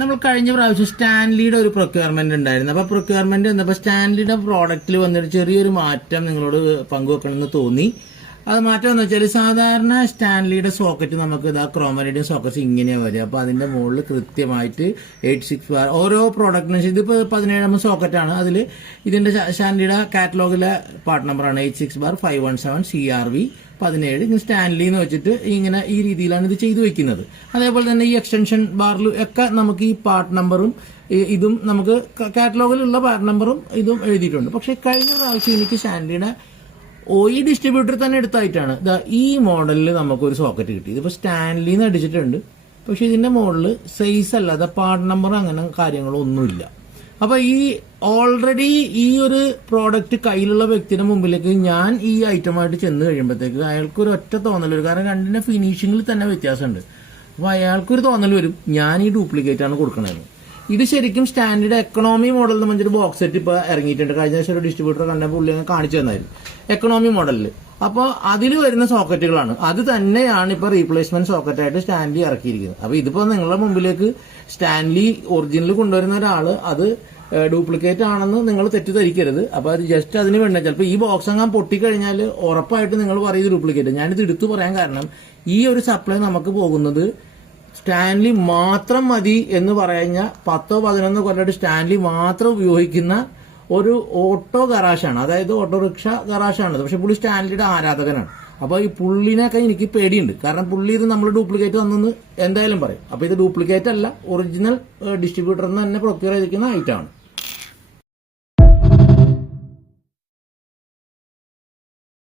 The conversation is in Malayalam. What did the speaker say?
നമ്മൾ കഴിഞ്ഞ പ്രാവശ്യം സ്റ്റാൻലിയുടെ ഒരു പ്രൊക്യൂർമെന്റ് ഉണ്ടായിരുന്നു. അപ്പൊ പ്രൊക്യൂർമെന്റ് വന്നപ്പോൾ സ്റ്റാൻലിയുടെ പ്രോഡക്റ്റിൽ വന്നിട്ട് ചെറിയൊരു മാറ്റം നിങ്ങളോട് പങ്കുവെക്കണമെന്ന് തോന്നി. അത് മാറ്റം എന്ന് വെച്ചാൽ സാധാരണ സ്റ്റാൻലിയുടെ സോക്കറ്റ് നമുക്ക് ഇതാ ക്രോമനൈഡിയം സോക്കറ്റ്സ് ഇങ്ങനെയാണ് വരിക. അപ്പൊ അതിന്റെ മുകളിൽ കൃത്യമായിട്ട് 8/6 ബാർ ഓരോ പ്രോഡക്റ്റിനും, ഇതിപ്പോ 17 സോക്കറ്റാണ്. അതിൽ ഇതിന്റെ സ്റ്റാൻലിയുടെ കാറ്റലോഗിലെ പാർട്ട് നമ്പറാണ് 8/6 ബാർ 517 CRV 17. സ്റ്റാൻലി എന്ന് വെച്ചിട്ട് ഇങ്ങനെ ഈ രീതിയിലാണ് ഇത് ചെയ്തു വെക്കുന്നത്. അതേപോലെ തന്നെ ഈ എക്സ്റ്റൻഷൻ ബാറിൽ ഒക്കെ നമുക്ക് ഈ പാർട്ട് നമ്പറും ഇതും നമുക്ക് കാറ്റലോഗിലുള്ള പാർട്ട് നമ്പറും ഇതും എഴുതിയിട്ടുണ്ട്. പക്ഷെ കഴിഞ്ഞ പ്രാവശ്യം എനിക്ക് സ്റ്റാൻലിയുടെ ഈ ഡിസ്ട്രിബ്യൂട്ടർ തന്നെ എടുത്തായിട്ടാണ് ഈ മോഡലിൽ നമുക്കൊരു സോക്കറ്റ് കിട്ടി. ഇതിപ്പോ സ്റ്റാൻലിന്ന് അടിച്ചിട്ടുണ്ട്, പക്ഷെ ഇതിന്റെ മുകളിൽ സൈസ് അല്ലാതെ പാർട്ട് നമ്പർ അങ്ങനെ കാര്യങ്ങളൊന്നുമില്ല. അപ്പൊ ഈ ഓൾറെഡി ഈ ഒരു പ്രോഡക്റ്റ് കയ്യിലുള്ള വ്യക്തിയുടെ മുമ്പിലേക്ക് ഞാൻ ഈ ഐറ്റമായിട്ട് ചെന്ന് കഴിയുമ്പോഴത്തേക്ക് അയാൾക്കൊരു ഒറ്റ തോന്നൽ വരും. കാരണം രണ്ടിന്റെ ഫിനിഷിങ്ങിൽ തന്നെ വ്യത്യാസമുണ്ട്. അപ്പൊ അയാൾക്കൊരു തോന്നൽ വരും, ഞാൻ ഈ ഡ്യൂപ്ലിക്കേറ്റ് ആണ് കൊടുക്കണത്. ഇത് ശരിക്കും സ്റ്റാൻഡേർഡ് എക്കണോമി മോഡൽ എന്ന് പറഞ്ഞൊരു ബോക്സ് സെറ്റ് ഇപ്പൊ ഇറങ്ങിയിട്ടുണ്ട്. കഴിഞ്ഞ ദിവസം ഒരു ഡിസ്ട്രിബ്യൂട്ടർ കണ്ടപ്പോൾ പുള്ളി കാണിച്ചു തന്നായിരുന്നു എക്കണോമി മോഡലിൽ. അപ്പോൾ അതിൽ വരുന്ന സോക്കറ്റുകളാണ്, അത് തന്നെയാണ് ഇപ്പൊ റീപ്ലേസ്മെന്റ് സോക്കറ്റായിട്ട് സ്റ്റാൻലി ഇറക്കിയിരിക്കുന്നത്. അപ്പൊ ഇതിപ്പോ നിങ്ങളുടെ മുമ്പിലേക്ക് സ്റ്റാൻലി ഒറിജിനൽ കൊണ്ടുവരുന്ന ഒരാള് അത് ഡ്യൂപ്ലിക്കേറ്റ് ആണെന്ന് നിങ്ങൾ തെറ്റിദ്ധരിക്കരുത്. അപ്പൊ അത് ജസ്റ്റ് അതിന് വേണ്ട. ചിലപ്പോൾ ഈ ബോക്സ് അങ്ങാൻ പൊട്ടിക്കഴിഞ്ഞാൽ ഉറപ്പായിട്ട് നിങ്ങൾ പറയുന്നത് ഡ്യൂപ്ലിക്കേറ്റ്. ഞാനിത് എടുത്തു പറയാൻ കാരണം ഈ ഒരു സപ്ലൈ നമുക്ക് പോകുന്നത് സ്റ്റാൻലി മാത്രം മതി എന്ന് പറഞ്ഞ 10-11 കൊല്ലമായിട്ട് സ്റ്റാൻലി മാത്രം ഉപയോഗിക്കുന്ന ഒരു ഓട്ടോ ഗറാഷാണ്, അതായത് ഓട്ടോറിക്ഷ ഗറാഷാണ്. പക്ഷെ പുള്ളി സ്റ്റാൻലിയുടെ ആരാധകനാണ്. അപ്പൊ ഈ പുള്ളിനൊക്കെ എനിക്ക് പേടിയുണ്ട്. കാരണം പുള്ളി ഇത് നമ്മൾ ഡ്യൂപ്ലിക്കേറ്റ് വന്നെന്ന് എന്തായാലും പറയും. അപ്പൊ ഇത് ഡ്യൂപ്ലിക്കേറ്റ് അല്ല, ഒറിജിനൽ ഡിസ്ട്രിബ്യൂട്ടറിൽ നിന്ന് തന്നെ പ്രൊക്യൂർ ചെയ്തിരിക്കുന്ന ഐറ്റമാണ്.